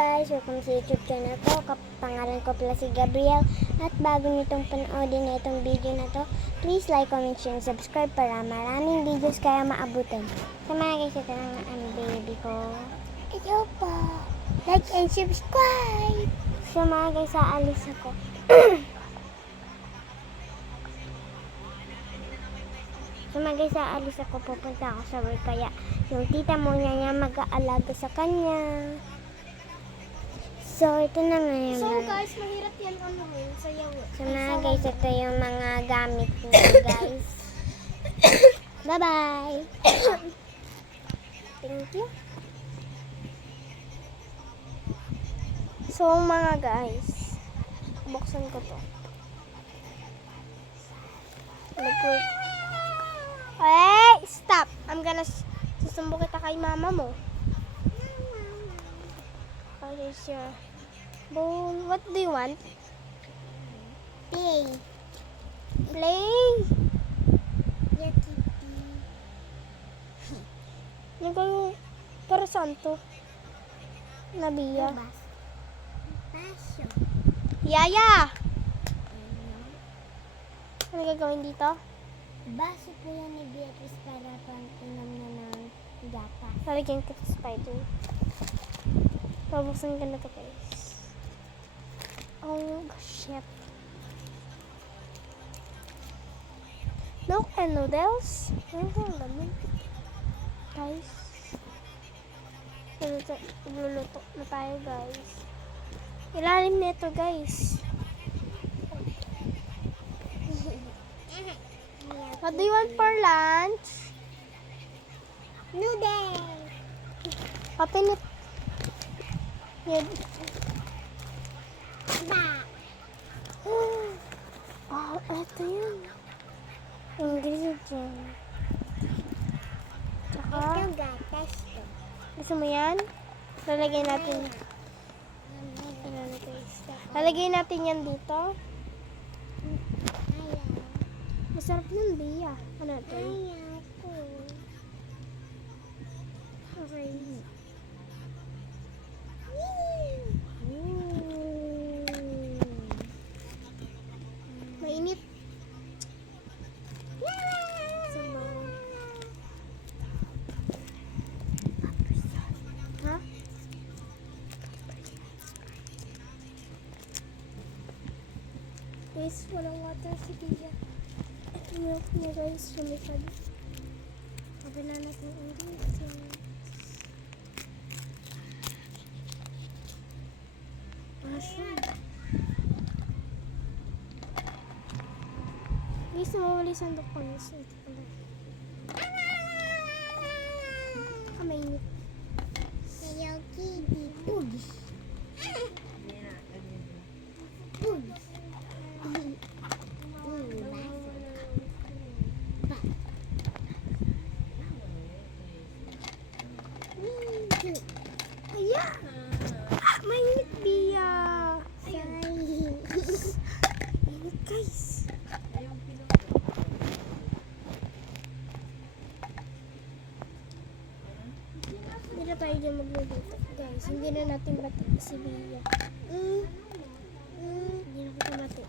guys, welcome sa YouTube channel ko. Pangalan ko pala si Gabriel. At bago nitong panoodin na itong video na to, please like, comment, share, and subscribe para maraming videos kaya maabutin. Sa mga guys, ito lang ang baby ko. Ito po. Like and subscribe. Sa mga guys, aalis ako. So mga guys, aalis ako, pupunta ako sa work, kaya yung tita mo niya mag-aalaga sa kanya. So ito na ngayon. So guys, mahirap yan sayaw. So mga guys, ito yung mga gamit niya guys. Bye bye. Thank you. So mga guys, buksan ko to. Nag-work. Hey, stop! I'm gonna susumbong kita kay mama mo. Okay, sure. Bowl, what do you want? Play. Play? Your kitty. Yung kayo, para saan to? Nabiya. Pasyo. Yaya! Ano gagawin dito? Baso po yan ni Beatrice para pang inom na ng gatas. Lalagyan kita sa spider. Pabuksan ka na to guys. Oh, shit. Milk and noodles? Ano ang laman? Guys. Luluto na tayo guys. Ilalim nito guys. What do you want for lunch? Noodles. Open it. Yan. Ba. Oh, eto yun. Ingredient yan. Tsaka, Ito gatas to. gusto mo yan? Lalagay natin. Lalagay natin yan dito. Ayaw. Masarap nun, Bia. Ano ito? Ayaw ko. Okay. Mainit. Ha? Guys, walang water si Bia. Ito milk niya guys, lumipad. Sabi na natin ang ingredients. Mushroom. Guys, nawawala yung sandok ko guys. Ito pala. Mainit. Ayaw kitty. Pugs. Pugs. Aya! Mainit, Bia! Mainit, guys! Hindi na tayo dyan magluluto, guys. Hindi na natin mati si Bia. Hindi na kita mati.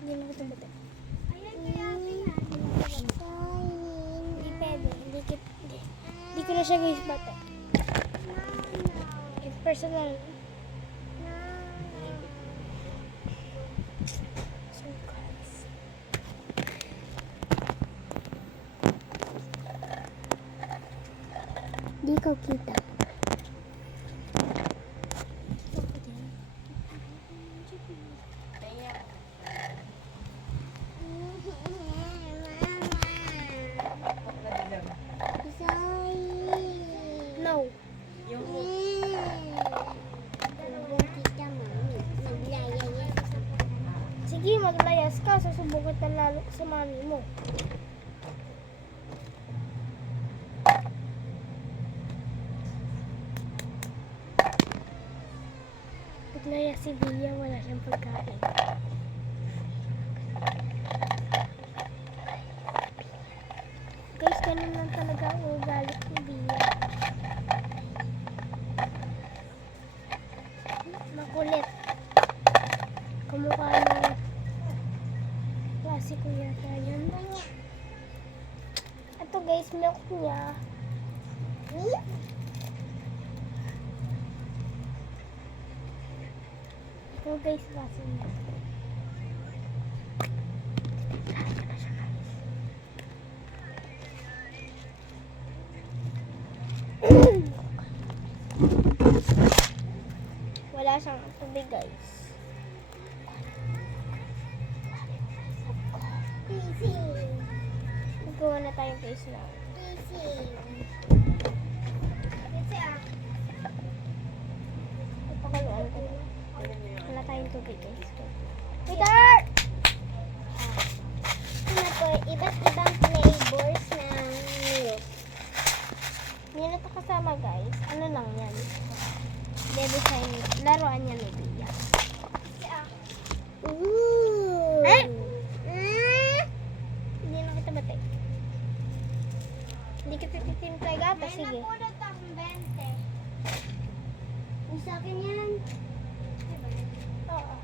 Hindi na kita mati. Hindi pwede. Hindi ko na siya guys bata. Personal. So guys. Di ko kita. No. Sige, maglayas ka. Susubukan na lalo sa mami mo. Maglayas si Bia. Wala siyang pagkain. Guys, ganun lang talaga ang ugali ni Bia. Kamukha ng klasiko yata yan. Ito guys, milk niya. Ito guys, klase niya. Wala siyang tubig guys. Magawa na tayo guys na. Ipakaluan ko na. Wala tayong tubig guys. Peter! Ano po, iba't ibang flavors ng milk. Hindi na ito kasama guys. Ano lang yan? Design. Laruan niya ni Bia. Ooh! Eh! Hindi na kita bate. Hindi kita titimpay gata. Sige. Yung sa akin yan. Oo.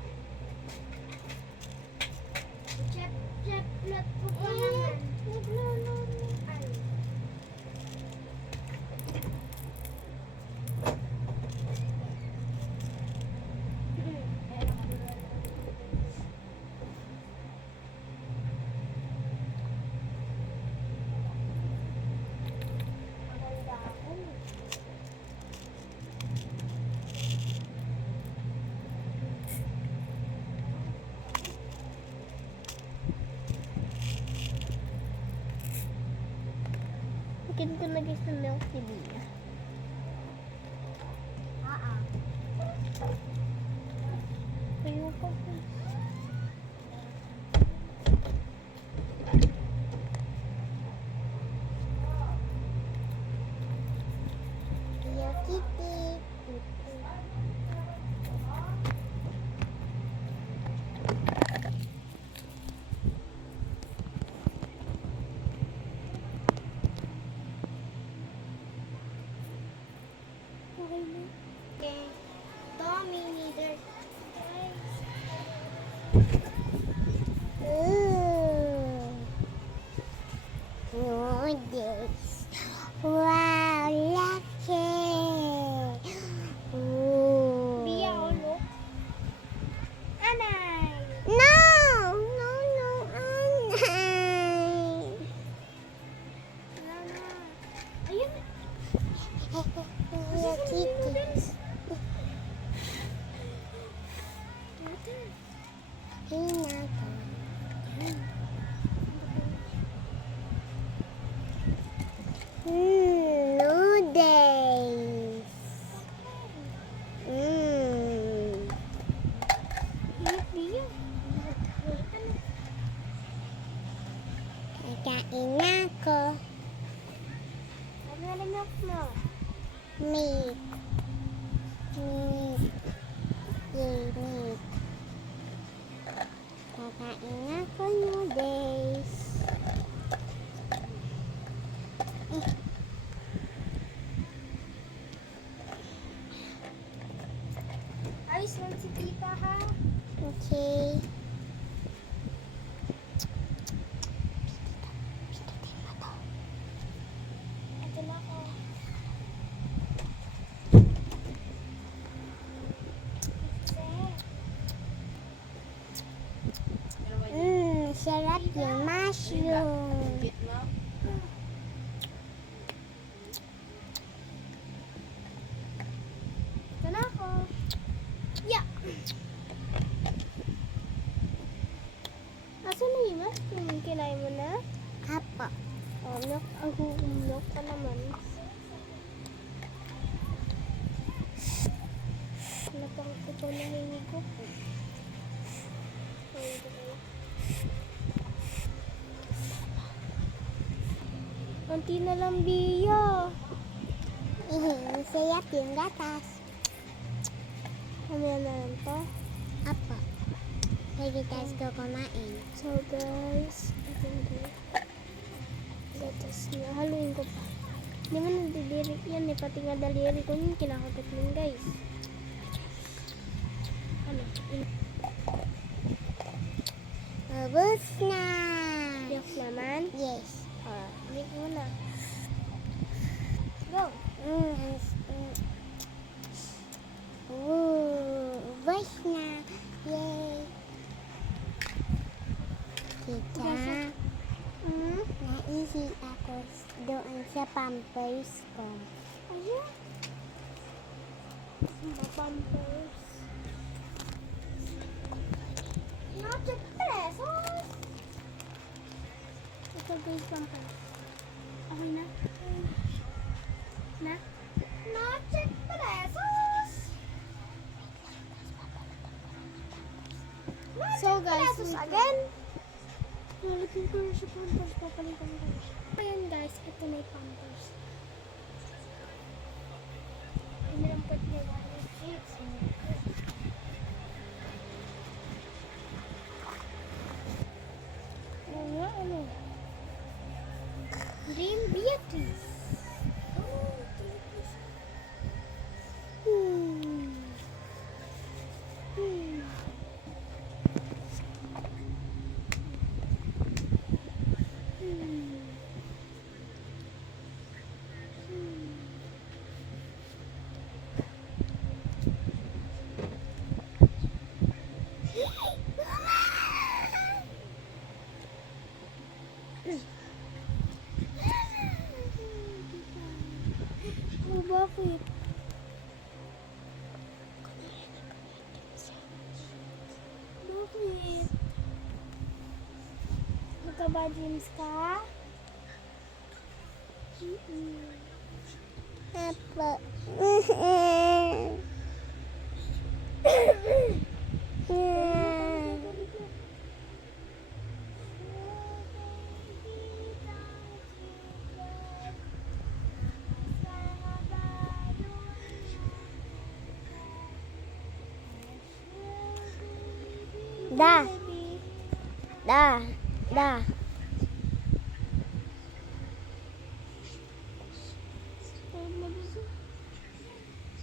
Chep-chep-lat ko pa naman. Bikin ko na guys ng milk si Bia. Ayun ko guys. Hello Kitty. Okay na. Okay. Tommy neither. Ooh. Noodles. Wow, lucky. Ooh. Bia, oh look. Anay! No, no, no, Anay. Ano? Ayun. Hello Kitty. Hinako. Noodles. Bia. Kakain na ako. Ano na milk mo? Meat. Meat. Yay, meat. Kakain na ako noodles. Ayos lang si Tita ha. Okay. Ito na ako. Sarap yung mushroom. Ito na ako. Yeah. Asan na yung mushroom? Kinain mo na? Apo. Oh, milk. Ang milk pa naman. Napang ko na hinig ko. Unti na lang, Bia. Masarap yung gatas. Mamaya na lang to. Apo. Pwede tayo ko kumain. So, guys, ito na. Gatas na. Haluin ko pa. Hindi mo nandidiri yan eh. Pati nga daliri ko yun. Kinakagat mo yun, guys. Ano? Ubus na. Yok naman. Yes. Drink muna. Go. Ubus na. Yay. Kita, naisip ako doon sa Pampers ko. Ayun. Pampers. Noche pesos. Ito guys, pampers. Okay na? Na? Noche pesos. So guys, again. Lalagyan ko na siya pampers. Papalitan ko na siya. Ayan guys, ito na yung pampers. Inampot niya yung sheets. Ano? Dream Beatrice. Oh, bakit? Bakit? Magka-bad dreams ka? Apa? Da.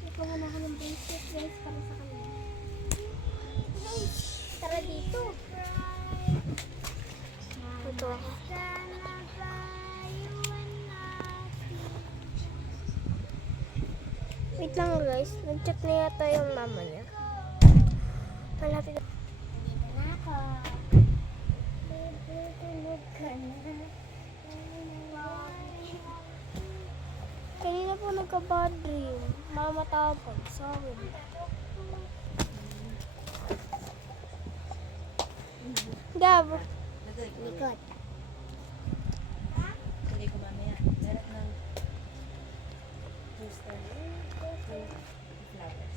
Nagpahan ako ng bracelet guys para sa kanya. Tara dito. Ito ako. Wait lang guys. Nag-chat na yata yung mama niya. Malapit. Dito na ako. Tulog ka na. Kanina po nagka-bad dream. Mamatapag. Sorry. Gab. Likod. Hindi ko mamaya. Meron ng booster. Flowers.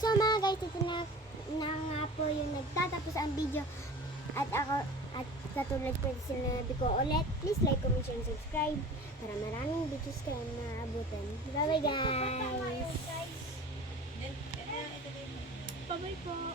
So mga guys, ito na nga po yung nagtatapos ang video. At katulad po sinabi ko ulit, please like, comment, share, and subscribe para maraming videos kayo maabutan. Bye-bye guys! Bye-bye po.